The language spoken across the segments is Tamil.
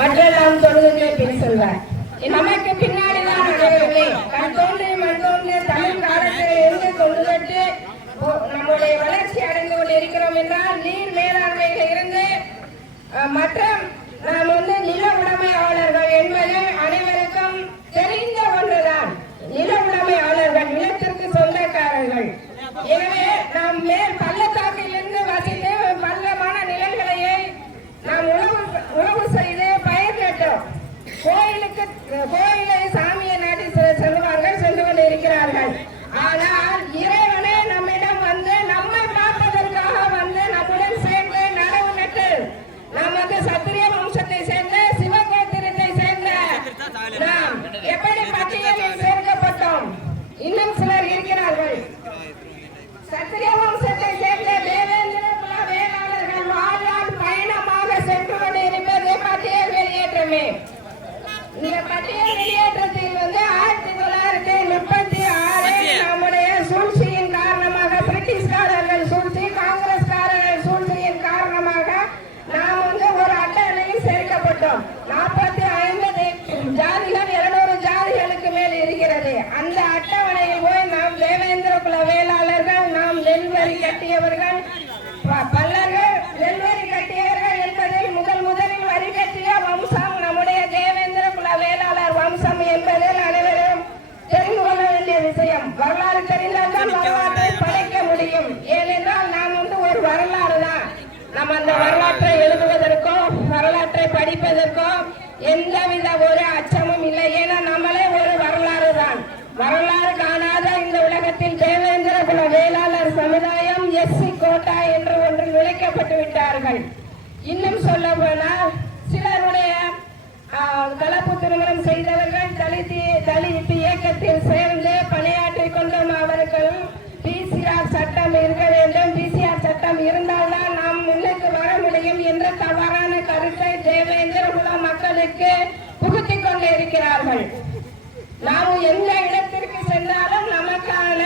மற்றெல்லாம் தொழுதுமே பின் சொல்வார். நமக்கு பின்னாடிதான் அனைவருமே கண் தோன்றி மண் தோன்றி தமிழ் காலத்தில் இருந்து தொழுதட்டு நம்முடைய வளர்ச்சி அடைந்து கொண்டு இருக்கிறோம் என்றால் நீர் மேலாண்மையில் இருந்து மற்றும் நாம் நில உடைமையாளர்கள் என்பது அனைவருக்கும் தெரிந்த ஒன்றுதான். நில உடைமையாளர்கள் நிலத்திற்கு சொந்தக்காரர்கள். எனவே நாம் மேல் பள்ளத்தாக்கிலிருந்து வசித்து பள்ளமான நிலங்களையே நாம் உழவு செய்து பயிர் நட்டோம். கோயிலை சாமியை நாட்டி செல்வார்கள், சென்று கொண்டு இருக்கிறார்கள். ஆனால் இறைவனே நம்மிடம் நம்மை பார்ப்பதற்காக நம்முடன் சேர்ந்து நடவு நட்டு நாம் சத்திரிய வம்சத்தை சேர்ந்த சிவகோத்திரத்தை சேர்ந்த நாம் எப்படி பட்டியலில் சேர்க்கப்பட்டோம். இன்னும் சிலர் இருக்கிறார்கள். சத்திரிய வம்சத்தை சேர்ந்த தேவேந்திர குல வேளாளர்கள் வாழ்நாள் பயணமாக சென்று கொண்டு இருப்பது பட்டியல் வெளியேற்றமே. இந்த பட்டியல் வெளியேற்றத்தில் 1936 நம்முடைய சூழ்ச்சியின் காரணமாக, பிரிட்டிஷ்காரர்கள் சூழ்ச்சி, காங்கிரஸ்காரர்கள் சூழ்ச்சியின் காரணமாக நாம் ஒரு அட்டவணையில் சேர்க்கப்பட்டோம். 45 ஜாதிகள் 200 ஜாதிகளுக்கு மேல் இருக்கிறது. அந்த அட்டவணையில் போய் நாம் தேவேந்திர குல வேளாளர்கள், நாம் நெல்வரி கட்டியவர்கள், பல்லர்கள் நெல்வரி கட்டியவர்கள் என்பதில் முதலில் வரி கட்டிய வம்சம் நம்முடைய தேவேந்திர குல வேளாளர் வம்சம் என்பதில் அனைவரும் தெரிந்து கொள்ள வேண்டிய விஷயம். வரலாறு தெரிந்தால்தான் வரலாற்றை படைக்க முடியும். ஏனென்றால் நாம் ஒரு வரலாறு தான். நம்ம அந்த வரலாற்றை எழுதுவதற்கோ வரலாற்றை படிப்பதற்கோ எந்தவித ஒரு அச்சமும் இல்லை. ஏன்னா நம்மளே ஒரு வரலாறு தான். வரலாறு காணாத இந்த உலகத்தில் தேவேந்திர குல வேளாளர் சமுதாயம் எஸ்சி கோட்டா என்று ஒன்றில் நுழைக்கப்பட்டு விட்டார்கள். இன்னும் சொல்ல போனால் சிலருடைய கலப்பு திருமணம் செய்தவர்கள் தலித் இயக்கத்தில் சேர்ந்து பணியாற்றிக் கொண்டும் அவர்கள் பிசிஆர் சட்டம் இருக்க வேண்டும், பிசிஆர் சட்டம் இருந்தால்தான் நாம் முன்னுக்கு வர முடியும் என்ற தவறான கருத்தை தேவேந்திர குல மக்களுக்கு புகுத்திக் கொண்டு இருக்கிறார்கள். நாம் எந்த இடத்திற்கு சென்றாலும் நமக்கான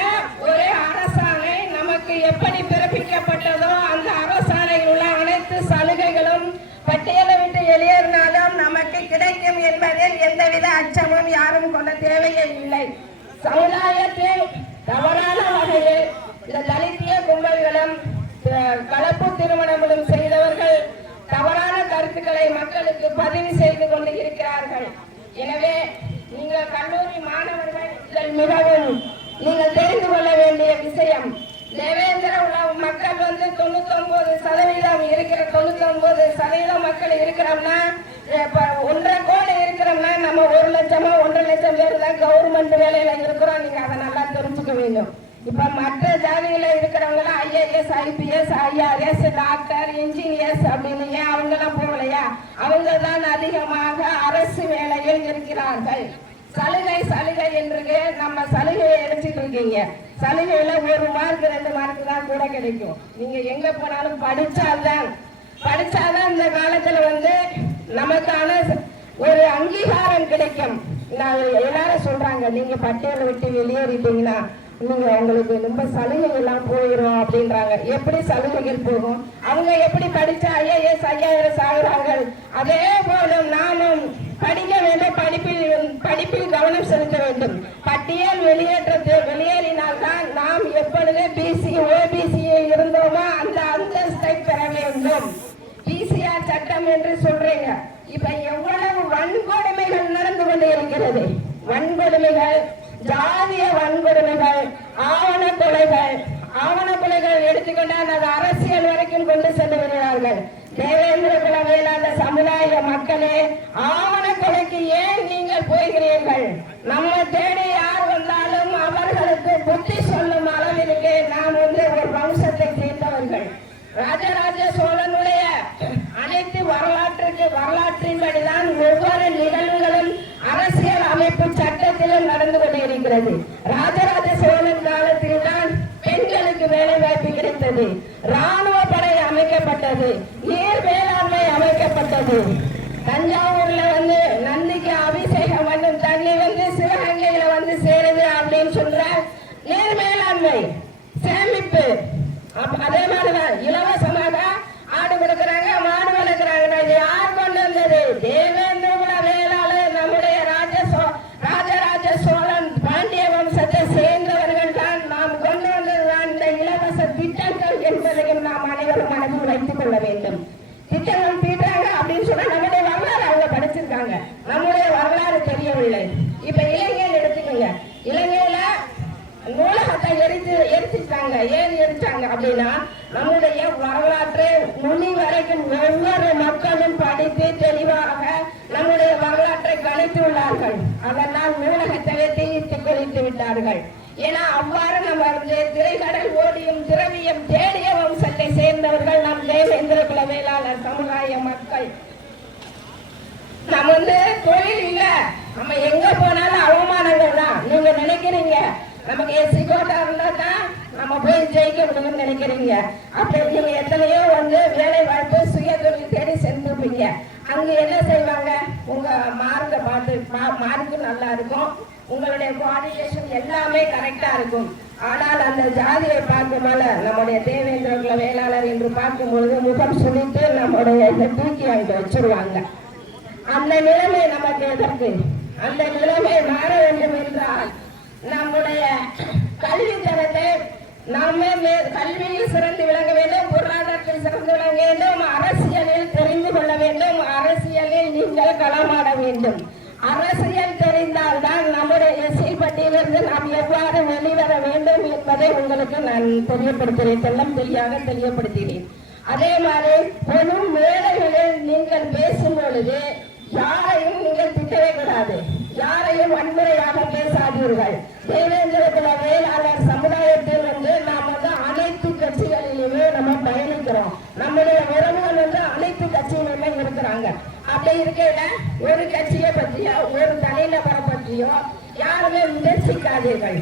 ஒரு அரசாணை நமக்கு எப்படி பிறப்பிக்கப்பட்டதோ அந்த அரசாணையில் உள்ள அனைத்து சலுகைகளும் பட்டியலை விட்டு வெளியேறினாலும் நமக்கு கிடைக்கும் என்பதில் எந்தவித அச்சமும் யாரும் கொண்ட தேவையே இல்லை. சமுதாயத்தில் தவறான வகையில் இந்த தலித்திய கும்பல்களும் கலப்பு திருமணங்களும் செய்தவர்கள் தவறான கருத்துக்களை மக்களுக்கு பதிவு செய்து கொண்டு இருக்கிறார்கள். எனவே நீங்கள் கல்லூரி மாணவர்கள் மிகவும் நீங்கள் தெரிந்து கொள்ள வேண்டிய விஷயம், தேவேந்திர மக்கள் 99% இருக்கிற 99% மக்கள் இருக்கிறோம்னா 1.5 கோடி இருக்கிறோம்னா நம்ம 1 லட்சமோ 1.5 லட்சம் பேர் தான் கவர்மெண்ட் வேலையில இருக்கிறோம். நீங்க அதை நல்லா தெரிஞ்சுக்க வேண்டும். இப்ப மற்ற ஜாதியில இருக்கிறவங்க IAS, IPS, IRS, doctor, engineers அப்படின்னு ஏன் அவங்க எல்லாம் போகலையா? அவங்க தான் அதிகமாக அரசு வேலையில் இருக்கிறார்கள். சலுகை என்று நம்ம சலுகையை எடுத்துட்டு இருக்கீங்க. சலுகையில 1 மார்க் 2 மார்க் தான் கூட கிடைக்கும். நீங்க எங்க போனாலும் படிச்சாதான் இந்த காலத்துல நமக்கான ஒரு அங்கீகாரம் கிடைக்கும். எல்லாரும் சொல்றாங்க நீங்க பட்டியலை விட்டு வெளியேறிட்டீங்கன்னா நீங்க உங்களுக்கு ரொம்ப சலுகை எல்லாம் போயிடும் அப்படின்றாங்க. எப்படி சலுகைகள் போகும்? அவங்க எப்படி படிச்ச ஐஏஎஸ், ஐஆர்எஸ் ஆகுறாங்க. அதே போல நானும் படிக்க வேண்டும், படிப்பில் கவனம் செலுத்த வேண்டும். பட்டியல் வெளியேறினால்தான் நாம் எப்பொழுது பிசி ஓபிசி இருந்தோமோ அந்த அந்தஸ்தை பெற வேண்டும். பிசிஆர் சட்டம் என்று சொல்றீங்க. இப்ப எவ்வளவு வன்கொடுமைகள் நடந்து கொண்டு இருக்கிறது. வன்கொடுமைகள், ஜாதிய வன்கொடுமைகள், ஆவண கொலைகள் எடுத்துக்கொண்டால் அது அரசியல் வரைக்கும் கொண்டு சென்று வருகிறார்கள். தேவேந்திர குல வேளாளர் சமுதாய மக்களே, ஆவண கொலைக்கு ஏன் நீங்கள் போகிறீர்கள்? நம்ம தேடி யார் வந்தாலும் அவர்களுக்கு புத்தி சொல்லும் அளவிற்கு நாம் ஒரு வம்சத்தை சேர்ந்தவர்கள். ராஜராஜ சோழனுடைய அனைத்து வரலாற்றின்படிதான் ஒவ்வொரு நிகழ்வுகளும் அரசியல் அமைப்பு சட்டத்திலும் நடந்து கொண்டிருக்கிறது. ராஜராஜ சோழன் காலத்தில் தான் பெண்களுக்கு வேலை வாய்ப்பு கிடைத்தது, ராணுவ படை அமைக்கப்பட்டது, நீர் மேலாண்மை அமைக்கப்பட்டது. தஞ்சாவூர்ல நந்திக்கு அபிஷேகம் பண்ணும் தண்ணி சிவகங்கையில சேருது அப்படின்னு சொல்ற நீர் மேலாண்மை சேமிப்பு. அதே மாதிரிதான் இலவசமாக ஆடு கொடுக்கறாங்க, மாடு வளர்க்கிறாங்க. யார் கொண்டு வந்தது? தேவே சொன்னா நம்முடைய வரலாறு அவங்க படிச்சிருக்காங்க, நம்முடைய வரலாறு தெரியவில்லை. இப்ப இலங்கையில் எடுத்துக்கோங்க, இலங்கையில நூலகத்தை எரிச்சிட்டாங்க. ஏன் எரிச்சாங்க அப்படின்னா நம்முடைய வரலாற்றை நுனி வரைக்கும் ஒவ்வொரு மக்களும் படித்து தெளிவாக நம்முடைய வரலாற்றை கணித்துள்ளார்கள். அதனால் நூலகத்தை தீர்த்து குளித்து விட்டார்கள். ஏன்னா அவ்வாறு நம்ம திரைக்கடல் ஓடியும் திரவியம் தேடிய வம்சத்தை சேர்ந்தவர்கள் நம் தேவேந்திர குல வேளாளர் சமுதாய மக்கள். நம்ம தொழில் இல்ல, நம்ம எங்க போனாலும் அவமானங்கள் தான். நீங்க நினைக்கிறீங்க நமக்கு எஸ்சி கோட்டா இருந்தா தான் நம்ம போய் ஜெயிக்க முடியும்னு நினைக்கிறீங்க. அப்படி நீங்க எத்தனையோ வேலை வாய்ப்பு சுய தொழில் தேடி சென்றிருப்பீங்க. அங்க என்ன செய்வாங்க, உங்க மார்க்கை பார்த்து மார்க்கு நல்லா இருக்கும், உங்களுடைய குவாலிஃபிகேஷன் எல்லாமே கரெக்டா இருக்கும். ஆனால் அந்த ஜாதியை பார்க்கும்போது நம்முடைய தேவேந்திர குல வேளாளர் என்று பார்க்கும்பொழுது முகம் சுழித்து நம்முடைய தூக்கி அங்க வச்சிருவாங்க. அந்த நிலைமை நமக்கு எதற்கு? அந்த நிலைமை மாற வேண்டும் என்றால் நம்முடைய கல்வி தரத்தை நாமே கல்வியில் சிறந்து விளங்க வேண்டும், பொருளாதாரத்தில் சிறந்து விளங்க வேண்டும், அரசியலில் தெரிந்து கொள்ள வேண்டும், அரசியலில் நீங்கள் களமாட வேண்டும். அரசியல் தெரிந்தால்தான் நம்முடைய எஸ்சி பட்டியலிருந்து நாம் எவ்வாறு வெளிவர வேண்டும் என்பதை உங்களுக்கு நான் தெரியப்படுத்துகிறேன், தெல்லம் தெளிவாக தெரியப்படுத்துகிறேன். அதே மாதிரி பொது மேடைகளில் நீங்கள் பேசும் பொழுது யாரையும் நீங்கள் திட்டவே கூடாது, யாரையும் வன்முறையாக பேசாதீர்கள். தேவேந்திர குல வேளாளர் சமுதாயத்தில் நாம் அனைத்து கட்சிகளிலுமே நம்ம பயணிக்கிறோம். நம்முடைய உறவுகள் அனைத்து கட்சியிலுமே இருக்கிறாங்க. அப்படி இருக்கையில ஒரு கட்சியை பற்றியோ ஒரு தனிநபரை பற்றியோ யாருமே விமர்சிக்காதீர்கள்.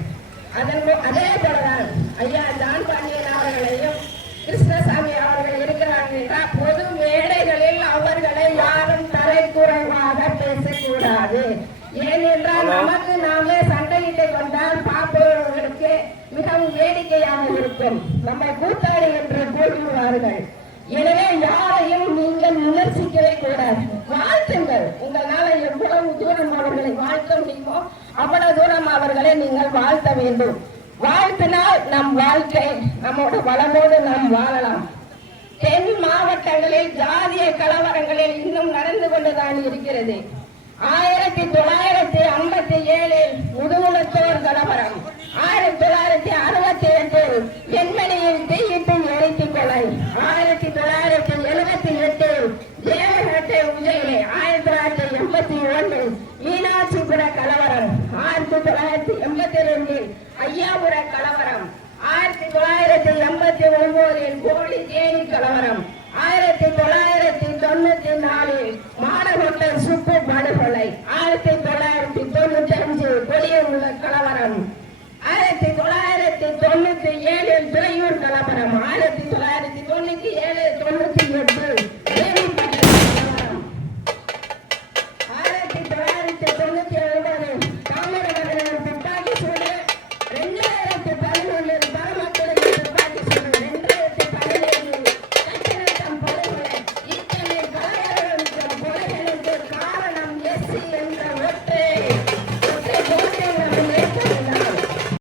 அதே போலதான் ஐயா ஜான் பாண்டியன் அவர்களையும் கிருஷ்ணசாமி அவர்கள் இருக்கிறாங்க. பொது மேடைகளில் அவர்களை யாரும் தரைக்குறைவாக பேசக்கூடாது. ஏனென்றால் நமக்கு நாமே சண்டையிட்டு கொண்டால் பார்ப்பவர்களுக்கு மிகவும் வேடிக்கையாக இருக்கும். நம்மை கூத்தாடி என்று கூறுவார்கள். எனவே யாரையும் நீங்கள் விமர்சிக்கவே கூடாது, வாழ்த்துங்கள். உங்களால எவ்வளவு தூரம் அவர்களை வாழ்த்த முடியுமோ அவ்வளவு தூரம் அவர்களை நீங்கள் வாழ்த்த வேண்டும். வாழ்த்தினால் நம் வாழ்க்கை நம்மோட வளமோடு நாம் வாழலாம். தென் மாவட்டங்களில் ஜாதிய கலவரங்களில் இன்னும் நடந்து கொண்டுதான் இருக்கிறது. 1957 முதுகுலத்தோர் கலவரம், 1968 பெண்மணியில் தீயிட்டு எரித்து கொலை, 1978 தேவகட்டை உதயி, 1981 மீனாட்சிபுர கலவரம், 1982 ஐயாபுர கலவரம், 1989 கோழி தேனி கலவரம்,